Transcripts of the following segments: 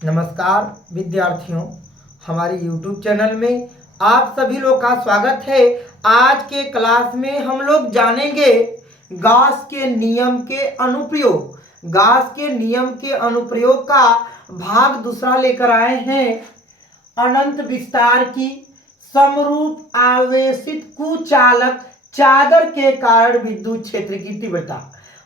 नमस्कार विद्यार्थियों, हमारे YouTube चैनल में आप सभी लोग का स्वागत है। आज के क्लास में हम लोग जानेंगे गॉस के नियम के अनुप्रयोग। गॉस के नियम के अनुप्रयोग का भाग दूसरा लेकर आए हैं। अनंत विस्तार की समरूप आवेशित कुचालक चादर के कारण विद्युत क्षेत्र की तीव्रता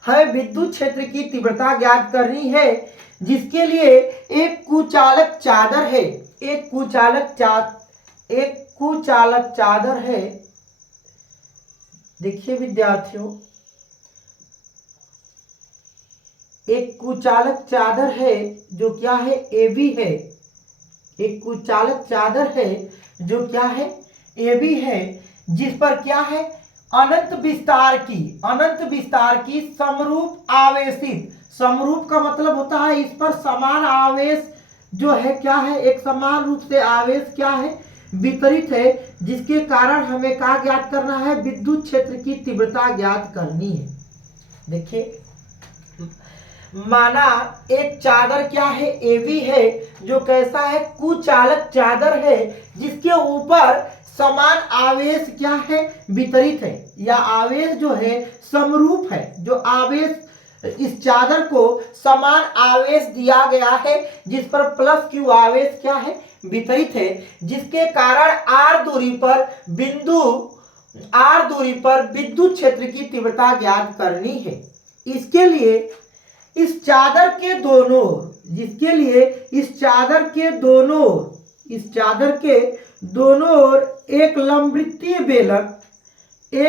है। विद्युत क्षेत्र की तीव्रता ज्ञात करनी है, जिसके लिए एक कुचालक चादर है। एक कुचालक चादर है। देखिए विद्यार्थियों, एक कुचालक चादर है जो क्या है, AB है। एक कुचालक चादर है जो क्या है, AB है, जिस पर क्या है, अनंत विस्तार की समरूप आवेशित। समरूप का मतलब होता है इस पर समान आवेश जो है क्या है, एक समान रूप से आवेश क्या है, वितरित है, जिसके कारण हमें क्या ज्ञात करना है, विद्युत क्षेत्र की तीव्रता ज्ञात करनी है। देखिए, माना एक चादर क्या है, AB है, जो कैसा है, कुचालक चादर है, जिसके ऊपर समान आवेश क्या है, वितरित है, या आवेश जो है समरूप है। जो आवेश इस चादर को समान आवेश दिया गया है, जिस पर प्लस क्यू आवेश क्या है, वितरित है, जिसके कारण R दूरी पर विद्युत क्षेत्र की तीव्रता ज्ञात करनी है। इसके लिए इस चादर के दोनों ओर एक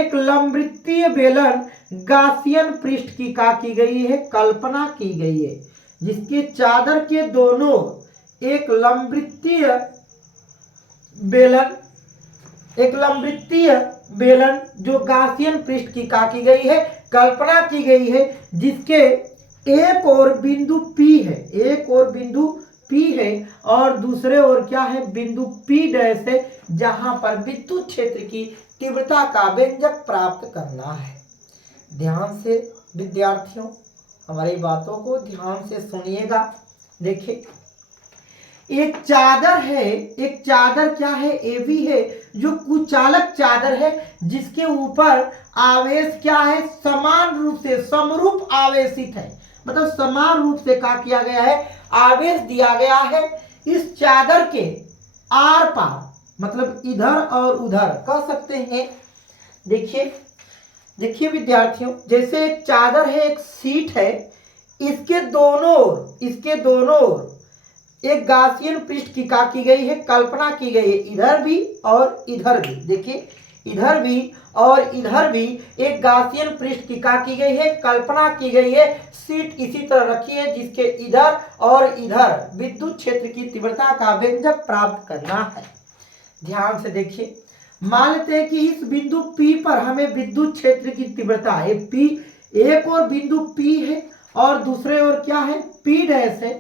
लंबवृत्तीय बेलन गासियन पृष्ठ की क्या की गई है, कल्पना की गई है, जिसके चादर के दोनों एक लंबवृत्तीय बेलन जो गासियन पृष्ठ की क्या की गई है, कल्पना की गई है, जिसके एक और बिंदु P है और दूसरे ओर क्या है, बिंदु P डैश है, जहां पर विद्युत क्षेत्र की तीव्रता का व्यंजक प्राप्त करना है। ध्यान से विद्यार्थियों हमारी बातों को ध्यान से सुनिएगा। देखिए, एक चादर क्या है, AB है, जो कुचालक चादर है, जिसके ऊपर आवेश क्या है, समान रूप से समरूप आवेशित है। मतलब समान रूप से क्या किया गया है, आवेश दिया गया है। इस चादर के आर पार, मतलब इधर और उधर कह सकते हैं। देखिए विद्यार्थियों, जैसे एक चादर है, एक सीट है, इसके दोनों ओर एक गासियन पृष्ठ की क्या की गई है, कल्पना की गई है, इधर भी और इधर भी। देखिए, इधर भी और इधर भी एक गासियन पृष्ठ की क्या की गई है, कल्पना की गई है। सीट इसी तरह रखी है, जिसके इधर और इधर विद्युत क्षेत्र की तीव्रता का व्यंजक प्राप्त करना है। ध्यान से देखिए, मान लेते हैं कि इस बिंदु P पर हमें विद्युत क्षेत्र की तीव्रता, एक और बिंदु P है और दूसरे ओर क्या है, P डैश है।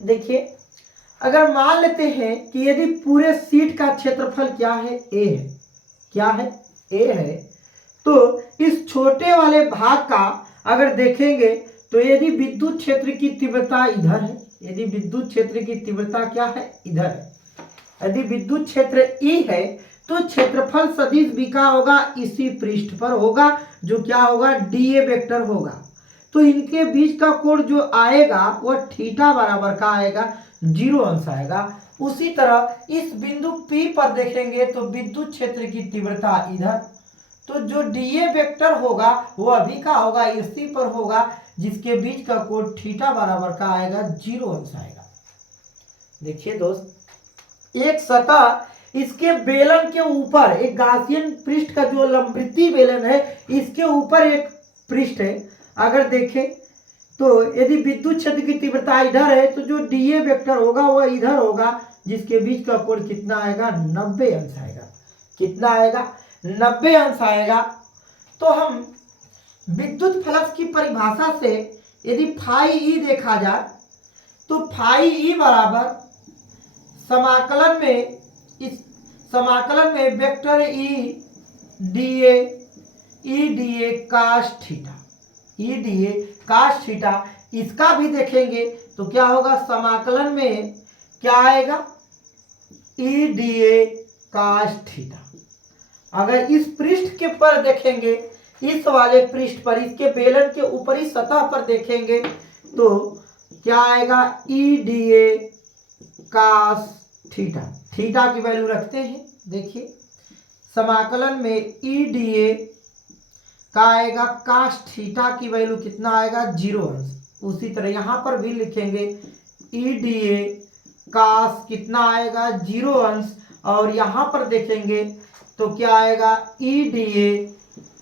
देखिए, अगर मान लेते हैं कि यदि पूरे सीट का क्षेत्रफल क्या है, A है, तो इस छोटे वाले भाग का अगर देखेंगे तो यदि विद्युत क्षेत्र की तीव्रता इधर है, यदि विद्युत क्षेत्र की तीव्रता क्या है, इधर है, यदि विद्युत क्षेत्र E है, तो क्षेत्रफल सदिश भी क्या होगा, इसी पृष्ठ पर होगा, जो क्या होगा, DA वेक्टर होगा। तो इनके बीच का कोण जो आएगा वह थीटा बराबर का आएगा, 0 अंश आएगा। उसी तरह इस बिंदु P पर देखेंगे तो विद्युत क्षेत्र की तीव्रता इधर, तो जो DA वेक्टर होगा वह भी का होगा, इसी पर होगा, जिसके बीच का कोण थीटा बराबर का आएगा, 0 अंश आएगा। देखिए दोस्त, एक सतह इसके बेलन के ऊपर, एक गासियन पृष्ठ का जो लंबवृत्तीय बेलन है, इसके ऊपर एक पृष्ठ है। अगर देखें तो यदि विद्युत क्षेत्र की तीव्रता इधर है, तो जो DA वेक्टर होगा वह इधर होगा, जिसके बीच का कोण कितना आएगा, 90 अंश आएगा। कितना आएगा, 90 अंश आएगा। तो हम विद्युत फ्लक्स की परिभाषा से यदि फाई E देखा जाए, तो फाई E बराबर समाकलन में vector E dA cos theta, इसका भी देखेंगे तो क्या होगा, समाकलन में क्या आएगा, E D A cos theta. अगर इस पृष्ठ के पर देखेंगे, इस वाले पृष्ठ पर, इसके बेलन के ऊपरी सतह पर देखेंगे तो क्या आएगा, E D A cos theta. Theta की वैल्यू रखते हैं, देखिए समाकलन में ई डी ए का आएगा कास थीटा की वैल्यू कितना आएगा, 0 अंश। उसी तरह यहां पर भी लिखेंगे ई डी ए कास कितना आएगा, 0 अंश। और यहां पर देखेंगे तो क्या आएगा, ई डी ए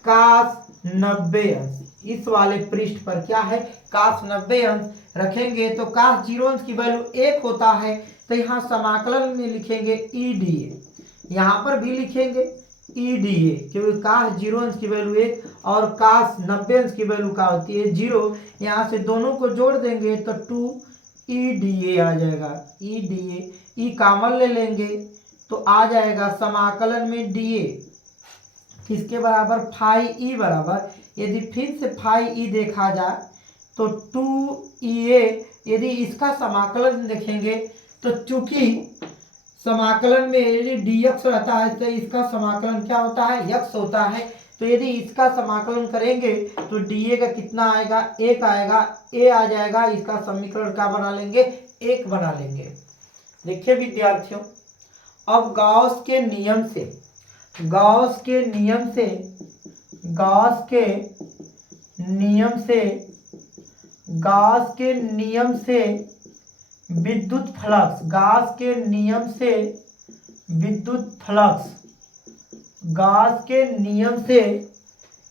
कास 90 अंश। इस वाले पृष्ठ पर क्या है, कास 90 अंश रखेंगे तो कास 0 अंश की वैल्यू 1 होता है। तो यहाँ समाकलन में लिखेंगे ई डी ए, यहाँ पर भी लिखेंगे ई डी ए, क्योंकि कास 0 अंश की वैल्यू 1 और कास 90 अंश की वैल्यू क्या होती है, 0। यहाँ से दोनों को जोड़ देंगे तो 2 ई डी ए आ जाएगा। ई डी ए, ई कॉमन ले लेंगे तो आ जाएगा समाकलन में डी ए किसके बराबर, फाई ई बराबर, यदि फिर से फाई ई देखा जाए तो 2 ई ए। यदि इसका समाकलन देखेंगे तो चूंकि समाकलन में यदि dx रहता है तो इसका समाकलन क्या होता है, x होता है। तो यदि इसका समाकलन करेंगे तो dA का कितना आएगा, 1 आएगा, a आ जाएगा। इसका समीकरण क्या बना लेंगे, 1 बना लेंगे। देखिए विद्यार्थियों, अब गॉस के नियम से विद्युत फ्लक्स, गॉस के नियम से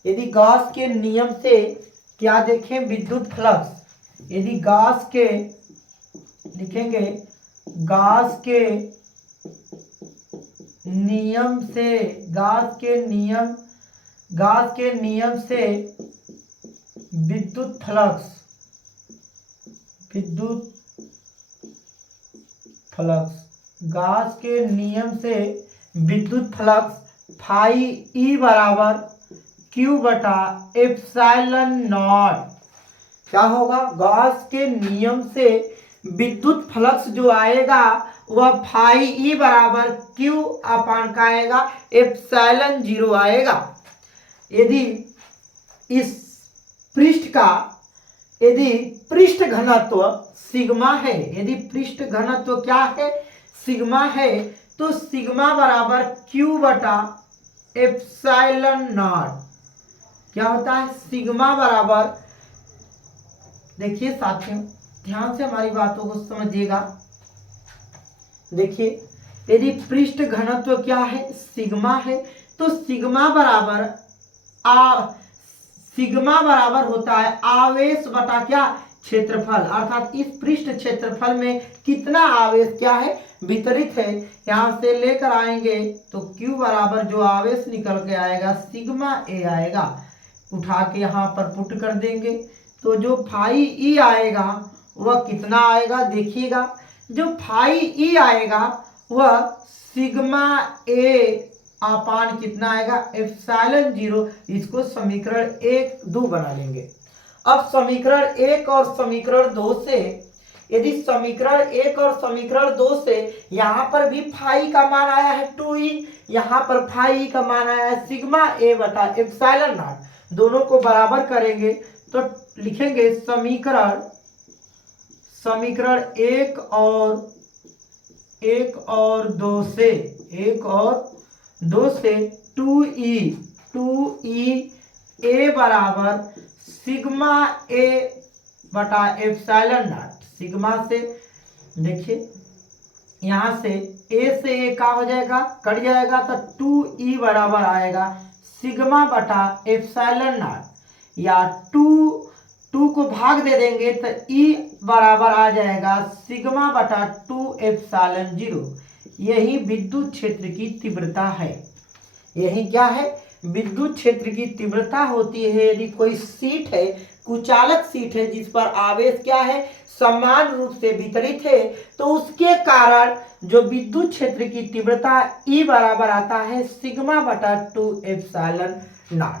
यदि गॉस के नियम से क्या देखें, विद्युत फ्लक्स, यदि गॉस के लिखेंगे, गॉस के नियम से विद्युत फ्लक्स गॉस के नियम से विद्युत फ्लक्स फाई ई बराबर क्यू बटा एप्सिलॉन नॉट। क्या होगा, गॉस के नियम से विद्युत फ्लक्स जो आएगा वह फाई ई बराबर क्यू अपान का आएगा, एप्सिलॉन 0 आएगा। यदि इस पृष्ठ का पृष्ठ घनत्व सिग्मा है, यदि पृष्ठ घनत्व क्या है, सिग्मा है, तो सिग्मा बराबर क्यू बटा एप्सिलॉन नॉट। क्या होता है, सिग्मा बराबर, देखिए साथियों ध्यान से हमारी बातों को समझिएगा। देखिए यदि पृष्ठ घनत्व क्या है, सिग्मा है, तो सिग्मा बराबर होता है आवेश बटा क्या, क्षेत्रफल। अर्थात इस पृष्ठ क्षेत्रफल में कितना आवेश क्या है, वितरित है। यहां से लेकर आएंगे तो Q बराबर जो आवेश निकल के आएगा सिग्मा ए आएगा। उठा के यहाँ पर पुट कर देंगे तो जो फाई ई आएगा वह कितना आएगा, देखिएगा जो फाई ई आएगा वह सिग्मा ए अपान कितना आएगा, एप्सिलॉन 0। इसको समीकरण 1, 2 बना लेंगे। अब समीकरण 1 और समीकरण 2 से, यदि समीकरण 1 और समीकरण 2 से यहाँ पर भी फाई का मान आया है 2e, यहाँ पर फाई का मान आया है सिग्मा ए बटा एप्सिलॉन नॉट, दोनों को बराबर करेंगे तो लिखेंगे समीकरण 1 और 2 से 2e ए बराबर सिग्मा ए बटा एप्सिलॉन नॉट। सिग्मा से देखिए यहाँ से ए से ए का हो जाएगा, कट जाएगा तो 2e बराबर आएगा सिग्मा बटा एप्सिलॉन नॉट, या 2 को भाग दे देंगे तो e बराबर आ जाएगा सिग्मा बटा 2 एप्सिलॉन 0। यही विद्युत क्षेत्र की तीव्रता है। यही क्या है, विद्युत क्षेत्र की तीव्रता होती है। यदि कोई सीट है, कुचालक सीट है जिस पर आवेश क्या है, समान रूप से वितरित है, तो उसके कारण जो विद्युत क्षेत्र की तीव्रता E बराबर आता है सिग्मा बटा 2 एप्सिलॉन नॉट।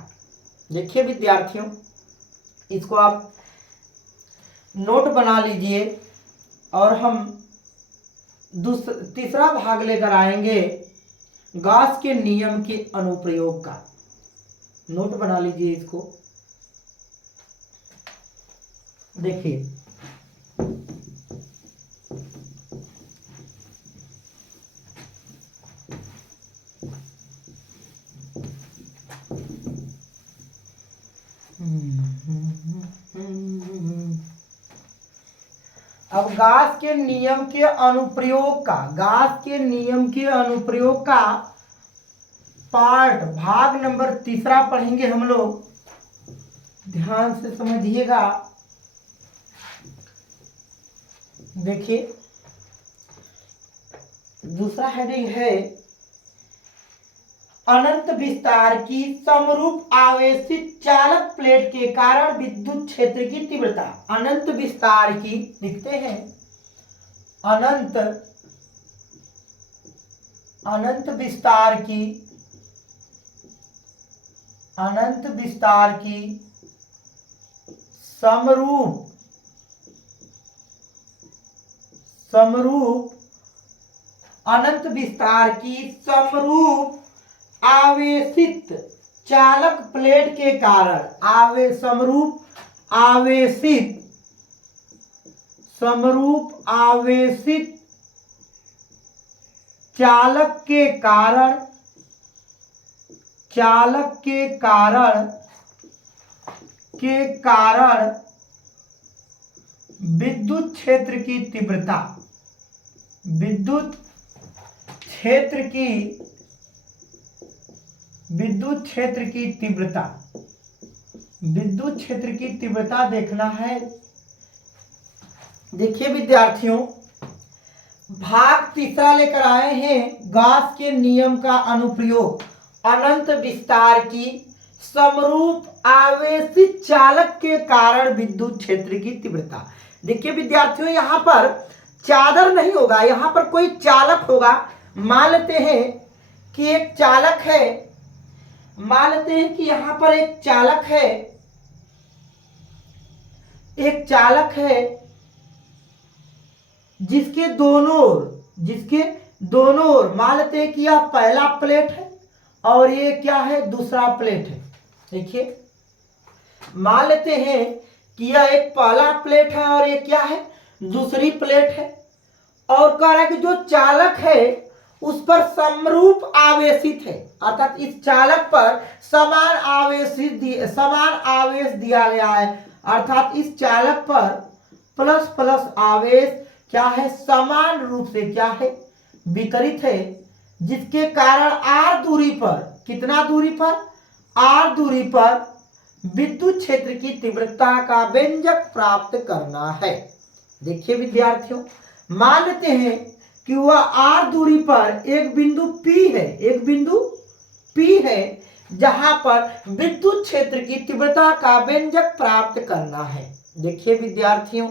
देखिए विद्यार्थियों, इसको आप नोट बना लीजिए और हम तीसरा भाग लेकर आएंगे गॉस के नियम के अनुप्रयोग का। नोट बना लीजिए इसको। देखिए अब गॉस के नियम के अनुप्रयोग का, गॉस के नियम के अनुप्रयोग का पार्ट भाग नंबर तीसरा पढ़ेंगे हम लोग। ध्यान से समझिएगा। देखिए दूसरा हेडिंग है अनंत विस्तार की समरूप आवेशित चालक प्लेट के कारण विद्युत क्षेत्र की तीव्रता। अनंत विस्तार की लिखते हैं अनंत विस्तार की अनंत विस्तार की समरूप आवेशित चालक प्लेट के कारण समरूप आवेशित चालक के कारण विद्युत क्षेत्र की तीव्रता देखना है। देखिए विद्यार्थियों, भाग तीसरा लेकर आए हैं गॉस के नियम का अनुप्रयोग अनंत विस्तार की समरूप आवेशित चालक के कारण विद्युत क्षेत्र की तीव्रता। देखिए विद्यार्थियों, यहां पर चादर नहीं होगा, यहां पर कोई चालक होगा। मान लेते हैं कि एक चालक है, मान लेते हैं कि यहां पर एक चालक है जिसके दोनों ओर मान लेते हैं कि यह पहला प्लेट है और ये क्या है, दूसरा प्लेट है। देखिए मान लेते हैं कि यह एक पहला प्लेट है और ये क्या है, दूसरी प्लेट है। और कह रहा है कि जो चालक है उस पर समरूप आवेशित है, अर्थात इस चालक पर समान आवेश दिया गया है, अर्थात इस चालक पर प्लस प्लस आवेश क्या है, समान रूप से क्या है, वितरित है, जिसके कारण आर दूरी पर, कितना दूरी पर, आर दूरी पर विद्युत क्षेत्र की तीव्रता का व्यंजक प्राप्त करना है। देखिए विद्यार्थियों, मान लेते हैं कि वह आर दूरी पर एक बिंदु P है जहां पर विद्युत क्षेत्र की तीव्रता का व्यंजक प्राप्त करना है। देखिए विद्यार्थियों,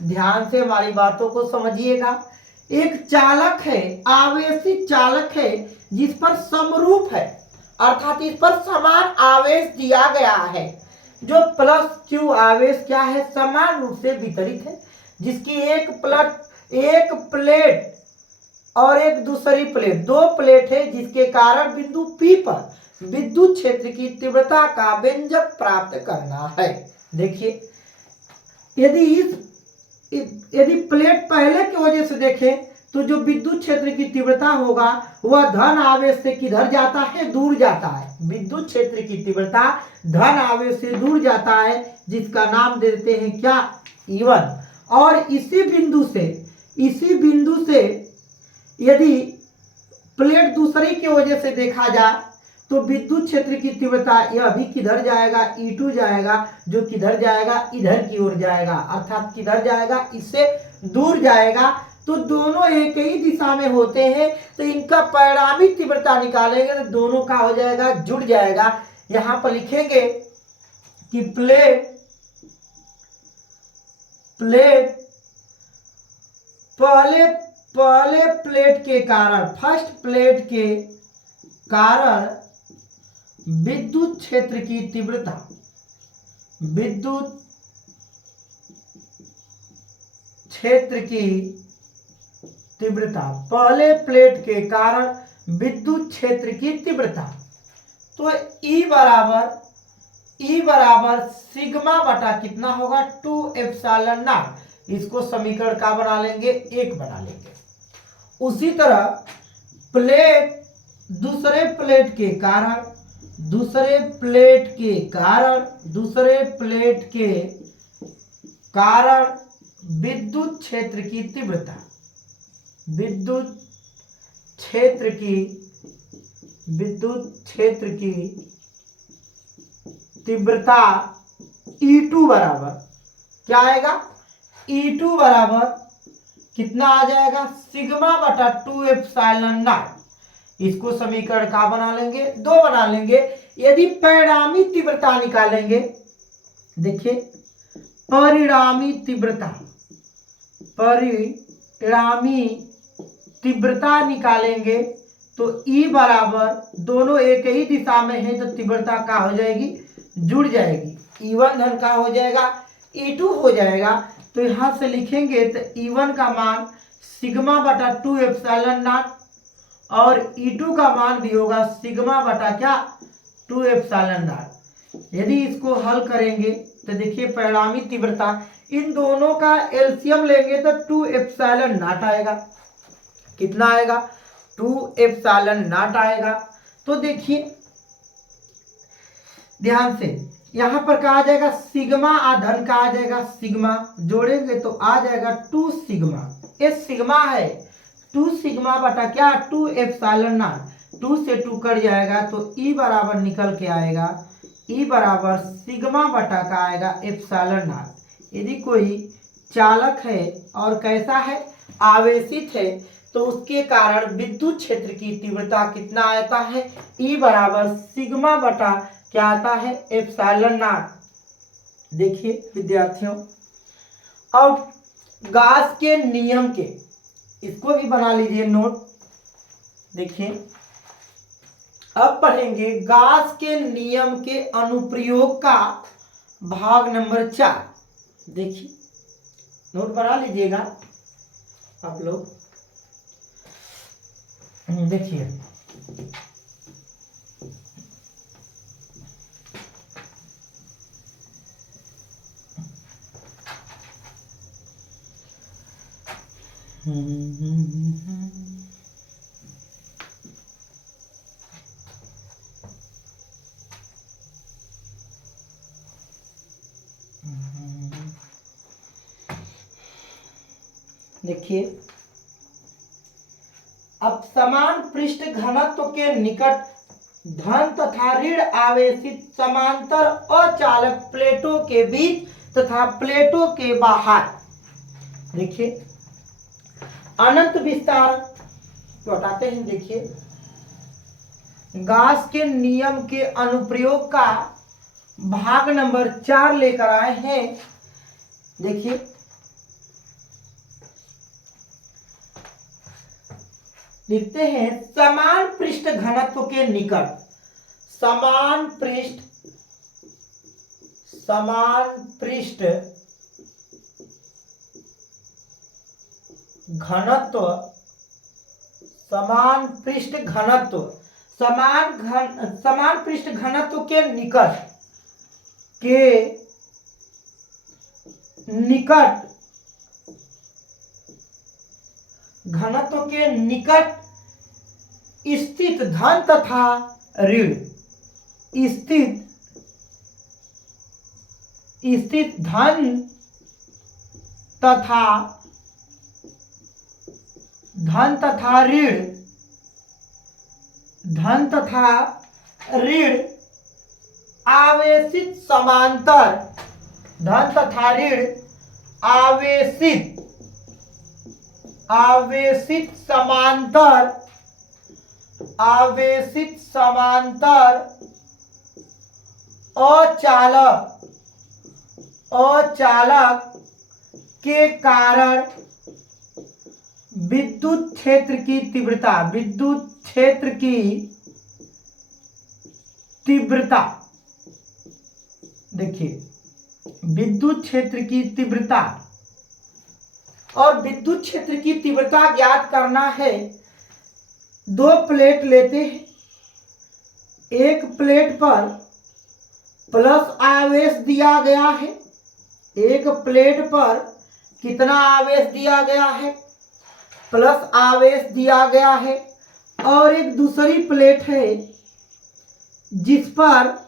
ध्यान से हमारी बातों को समझिएगा। एक चालक है, आवेशित चालक है जिस पर समरूप है, अर्थात इस पर समान आवेश दिया गया है, जो प्लस क्यू आवेश क्या है, समान रूप से वितरित है, जिसकी एक प्लेट और एक दूसरी प्लेट, दो प्लेट है, जिसके कारण बिंदु P पर विद्युत क्षेत्र की तीव्रता का व्यंजक प्राप्त करना है। देखिए यदि प्लेट पहले की वजह से देखें तो जो विद्युत क्षेत्र की तीव्रता होगा वह धन आवेश से किधर जाता है, दूर जाता है। विद्युत क्षेत्र की तीव्रता धन आवेश से दूर जाता है, जिसका नाम दे देते हैं क्या, E1। और इसी बिंदु से यदि प्लेट दूसरी की वजह से देखा जाए तो विद्युत क्षेत्र की तीव्रता यह भी किधर जाएगा, E2 जाएगा, जो किधर जाएगा, इधर की ओर जाएगा, अर्थात किधर जाएगा, इससे दूर जाएगा। तो दोनों एक ही दिशा में होते हैं, तो इनका परिणामी तीव्रता निकालेंगे तो दोनों का हो जाएगा, जुड़ जाएगा। यहां पर लिखेंगे कि प्लेट पहले प्लेट के कारण, फर्स्ट प्लेट के कारण विद्युत क्षेत्र की क्षेत्र की तीव्रता, पहले प्लेट के कारण विद्युत क्षेत्र की तीव्रता। तो ई बराबर सिग्मा बटा कितना होगा 2 एप्सिलॉन नॉट। इसको समीकरण का बना लेंगे, 1 बना लेंगे। उसी तरह प्लेट दूसरे प्लेट के कारण विद्युत क्षेत्र की तीव्रता, विद्युत क्षेत्र की तीव्रता E2 बराबर क्या आएगा, E2 बराबर कितना आ जाएगा सिग्मा बटा 2 एप्सिलॉन नॉट। इसको समीकरण का बना लेंगे, 2 बना लेंगे। यदि परिणामी तीव्रता निकालेंगे, देखिए परिणामी तीव्रता निकालेंगे तो E बराबर, दोनों एक ही दिशा में है तो तीव्रता का हो जाएगी, जुड़ जाएगी। E1 धन का हो जाएगा, E2 हो जाएगा। तो यहां से लिखेंगे तो E1 का मान सिग्मा बटा 2 एप्सिलॉन नॉट और E2 का मान भी होगा सिग्मा बटा क्या 2 एप्सिलॉन नॉट। यदि इसको हल करेंगे तो देखिए परिणामी तीव्रता, इन दोनों का एलसीएम लेंगे तो 2 एप्सिलॉन नॉट आएगा। कितना आएगा 2 एप्सिलॉन नॉट आएगा। तो देखिए ध्यान से यहां पर कहा जाएगा सिग्मा आधन का आ जाएगा, सिग्मा जोड़ेंगे तो आ जाएगा 2 सिग्मा। ये सिग्मा है 2 सिग्मा बटा क्या 2 एप्सिलॉन नॉट। 2 से 2 कट जाएगा तो E बराबर निकल के आएगा, E बराबर सिग्मा बटा का आएगा एप्सिलॉन नॉट। यदि कोई चालक है और कैसा है आवेशित है तो उसके कारण विद्युत क्षेत्र की तीव्रता कितना आता है E बराबर सिग्मा बटा क्या आता है एप्सिलॉन नॉट। देखिए विद्यार्थियों, अब गास के नियम के, इसको भी बना लीजिए नोट। देखिए अब पढ़ेंगे गास के नियम के अनुप्रयोग का भाग नंबर 4। देखिए नोट बना लीजिएगा आप लोग। देखिए देखिए अब समान पृष्ठ घनत्व के निकट धन तथा ऋण आवेशित समांतर अचालक प्लेटों के बीच तथा प्लेटों के बाहर, देखिए अनंत विस्तार लौटाते हैं। देखिए गास के नियम के अनुप्रयोग का भाग नंबर 4 लेकर आए हैं। देखिए लिखते हैं समान पृष्ठ घनत्व के निकट, समान पृष्ठ घनत्व, समान पृष्ठ घनत्व के निकट स्थित धन तथा ऋण, स्थित धन तथा ऋण आवेशित समांतर, धन तथा ऋण आवेशित समांतर अचालक के कारण विद्युत क्षेत्र की तीव्रता, देखिए विद्युत क्षेत्र की तीव्रता और विद्युत क्षेत्र की तीव्रता ज्ञात करना है। दो प्लेट लेते हैं, एक प्लेट पर प्लस आवेश दिया गया है, एक प्लेट पर कितना आवेश दिया गया है, प्लस आवेश दिया गया है, और एक दूसरी प्लेट है जिस पर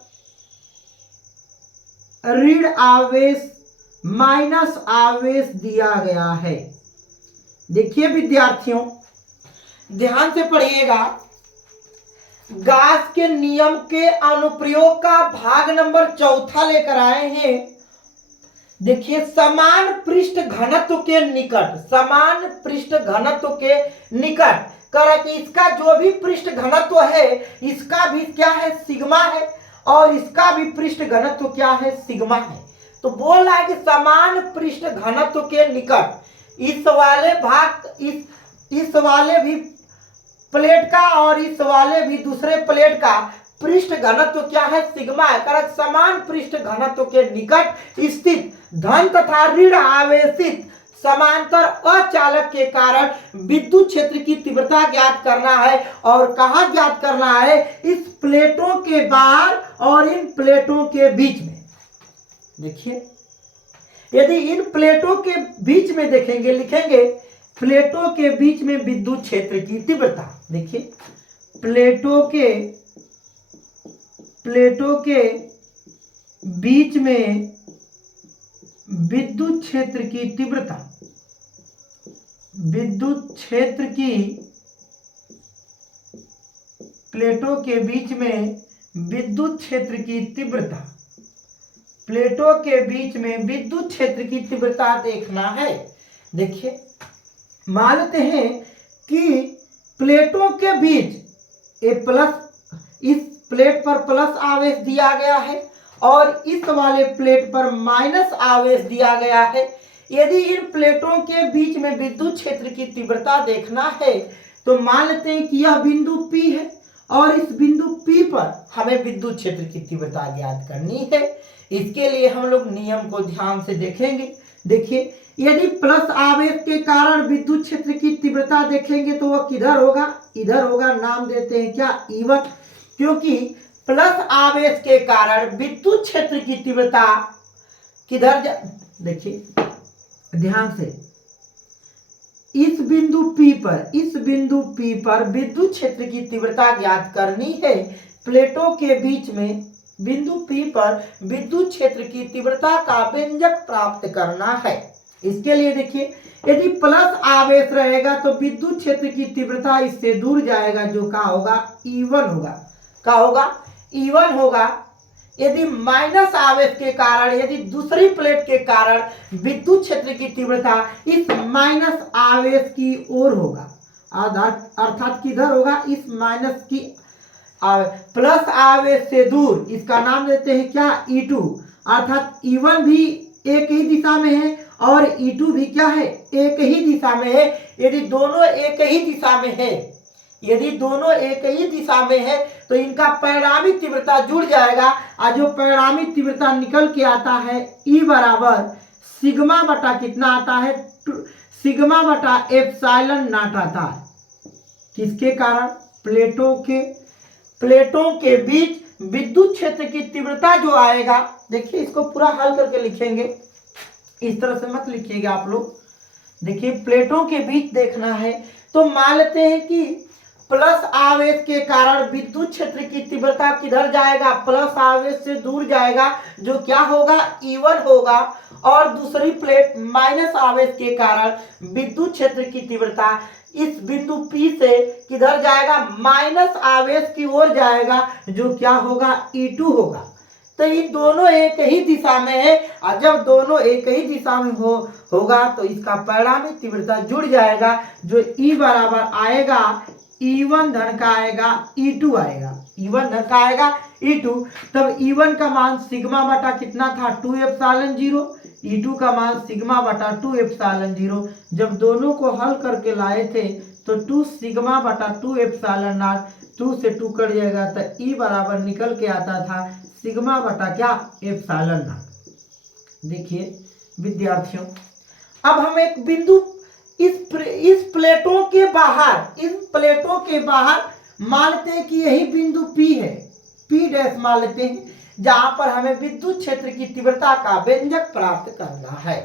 ऋण आवेश माइनस आवेश दिया गया है। देखिए विद्यार्थियों, ध्यान से पढ़िएगा। गास के नियम के अनुप्रयोग का भाग नंबर 4 लेकर आए हैं। देखिए, समान पृष्ठ घनत्व के निकट, समान पृष्ठ घनत्व के निकट कह कि इसका जो भी पृष्ठ घनत्व है इसका भी क्या है, सिग्मा है, और इसका भी पृष्ठ घनत्व क्या है, सिग्मा है। तो बोल रहा है कि समान पृष्ठ घनत्व के निकट इस वाले भाग, इस वाले भी प्लेट का और इस वाले भी दूसरे प्लेट का पृष्ठ घनत्व क्या है, सिग्मा है। कारण समान पृष्ठ घनत्व के निकट स्थित धन तथा ऋण आवेशित समांतर अचालक के कारण विद्युत क्षेत्र की तीव्रता ज्ञात करना है। और कहाँ ज्ञात करना है, इस प्लेटों के बाहर और इन प्लेटों के बीच में। देखिए, यदि इन प्लेटों के बीच में देखेंगे, लिखेंगे प्लेटों के बीच में विद्युत क्षेत्र की तीव्रता। देखिए, प्लेटों के बीच में विद्युत क्षेत्र की तीव्रता, विद्युत क्षेत्र की, प्लेटों के बीच में विद्युत क्षेत्र की तीव्रता, प्लेटों के बीच में विद्युत क्षेत्र की तीव्रता देखना है। देखिए, मानते हैं कि प्लेटों के बीच ए प्लस, इस प्लेट पर प्लस आवेश दिया गया है और इस वाले प्लेट पर माइनस आवेश दिया गया है। यदि इन प्लेटों के बीच में विद्युत क्षेत्र की तीव्रता देखना है तो मान लेते हैं कि यह बिंदु P है और इस बिंदु P पर हमें विद्युत क्षेत्र की तीव्रता ज्ञात करनी है। इसके लिए हम लोग नियम को ध्यान से देखेंगे। देखिए, यदि प्लस आवेश के कारण विद्युत क्षेत्र की तीव्रता देखेंगे तो वह किधर होगा, इधर होगा। नाम देते हैं क्या, E1, क्योंकि प्लस आवेश के कारण विद्युत क्षेत्र की तीव्रता किधर देखिए ध्यान से, इस बिंदु P पर विद्युत क्षेत्र की तीव्रता ज्ञात करनी है। प्लेटों के बीच में बिंदु P पर विद्युत क्षेत्र की तीव्रता का व्यंजक प्राप्त करना है। इसके लिए देखिए, यदि प्लस आवेश रहेगा तो विद्युत क्षेत्र की तीव्रता इससे दूर जाएगा, जो क्या होगा, E1 होगा। क्या होगा, E1 होगा। यदि माइनस आवेश के कारण, यदि दूसरी प्लेट के कारण विद्युत क्षेत्र की तीव्रता इस माइनस आवेश की ओर होगा, अर्थात किधर होगा, इस माइनस की प्लस आवेश से दूर, इसका नाम देते हैं क्या, E2। अर्थात E1 भी एक ही दिशा में है और E2 भी क्या है, एक ही दिशा में है। यदि दोनों एक ही दिशा में है, यदि दोनों एक ही दिशा में है तो इनका परिणामी तीव्रता जुड़ जाएगा और जो परिणामी तीव्रता निकल के आता है E बराबर सिग्मा बटा कितना आता है, सिग्मा बटा एप्सिलॉन नॉट आता है। किसके कारण, प्लेटों के बीच विद्युत क्षेत्र की तीव्रता जो आएगा। देखिए, इसको पूरा हल करके लिखेंगे, इस तरह से मत लिखिएगा आप लोग। देखिए, प्लेटों के बीच देखना है तो मान लेते हैं कि प्लस आवेश के कारण विद्युत क्षेत्र की तीव्रता किधर जाएगा, प्लस आवेश से दूर जाएगा, जो क्या होगा, E1 होगा। और दूसरी प्लेट माइनस आवेश के कारण विद्युत क्षेत्र की तीव्रता इस बिंदु P से किधर जाएगा, माइनस आवेश की ओर जाएगा, जो क्या होगा, E2 होगा। तो ये दोनों एक ही दिशा में है और जब दोनों एक ही दिशा में होगा तो इसका परिणामी तीव्रता जुड़ जाएगा, जो E बराबर आएगा, E1 धन का आएगा, E2 आएगा, E1 धन का आएगा, E2। तब E1 का मान सिग्मा बटा कितना था, 2 एप्सिलॉन 0, E2 का मान सिग्मा बटा 2 एप्सिलॉन 0। जब दोनों को हल करके लाए थे तो 2 सिग्मा बटा 2 एप्सिलॉन नॉट, 2 से 2 कट जाएगा तो E बराबर निकल के आता था सिग्मा बटा क्या, एप्सिलॉन नॉट। देखिए विद्यार्थियों, अब हम एक बिंदु इस प्लेटों के बाहर मानते हैं कि यही बिंदु P है, P डैश मान लेते हैं, जहां पर हमें विद्युत क्षेत्र की तीव्रता का व्यंजक प्राप्त करना है।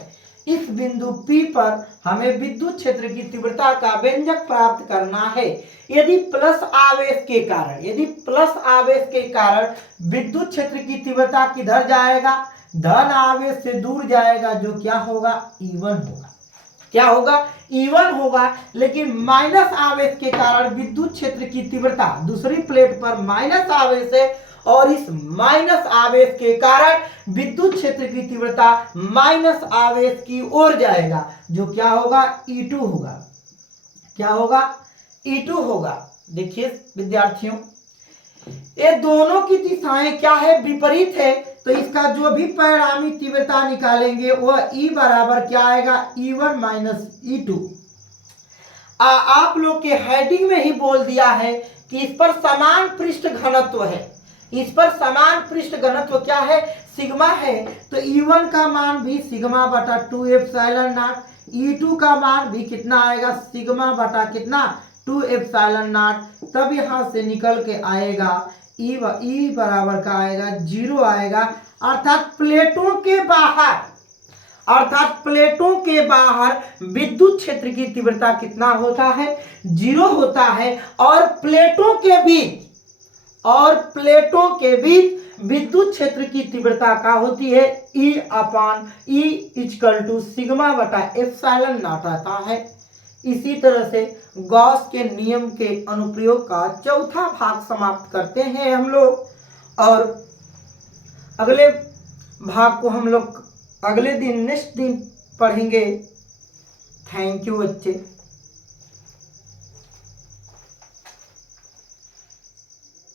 इस बिंदु P पर हमें विद्युत क्षेत्र की तीव्रता का व्यंजक प्राप्त करना है। यदि प्लस आवेश के कारण विद्युत क्षेत्र की तीव्रता किधर जाएगा, धन आवेश से दूर जाएगा, जो क्या होगा, E1 होगा। क्या होगा, E1 होगा। लेकिन माइनस आवेश के कारण विद्युत क्षेत्र की तीव्रता, दूसरी प्लेट पर माइनस आवेश है और इस माइनस आवेश के कारण विद्युत क्षेत्र की तीव्रता माइनस आवेश की ओर जाएगा, जो क्या होगा, E2 होगा। क्या होगा, E2 होगा। देखिए विद्यार्थियों, ये दोनों की दिशाएं क्या है, विपरीत है, तो इसका जो भी परिणामी तीव्रता निकालेंगे वह E बराबर क्या आएगा, E1 माइनस E2। आप लोग के हेडिंग में ही बोल दिया है कि इस पर समान पृष्ठ घनत्व है। इस पर समान पृष्ठ घनत्व क्या है, सिग्मा है, तो E1 का मान भी सिग्मा बटा 2 एप्सिलॉन नॉट, E2 का मान भी कितना आएगा, सिग्मा बटा कितना, 2 एप्सिलॉन नॉट। तब यहां से निकल के आएगा E बराबर का आएगा 0 आएगा। अर्थात प्लेटों के बाहर विद्युत क्षेत्र की तीव्रता कितना होता है, 0 होता है। और प्लेटों के बीच विद्युत क्षेत्र की तीव्रता का होती है E इक्वल टू सिग्मा बटा एप्सिलॉन नॉट आता है। इसी तरह से गॉस के नियम के अनुप्रयोग का चौथा भाग समाप्त करते हैं हम लोग, और अगले भाग को हम लोग अगले दिन, नेक्स्ट दिन पढ़ेंगे। थैंक यू बच्चे।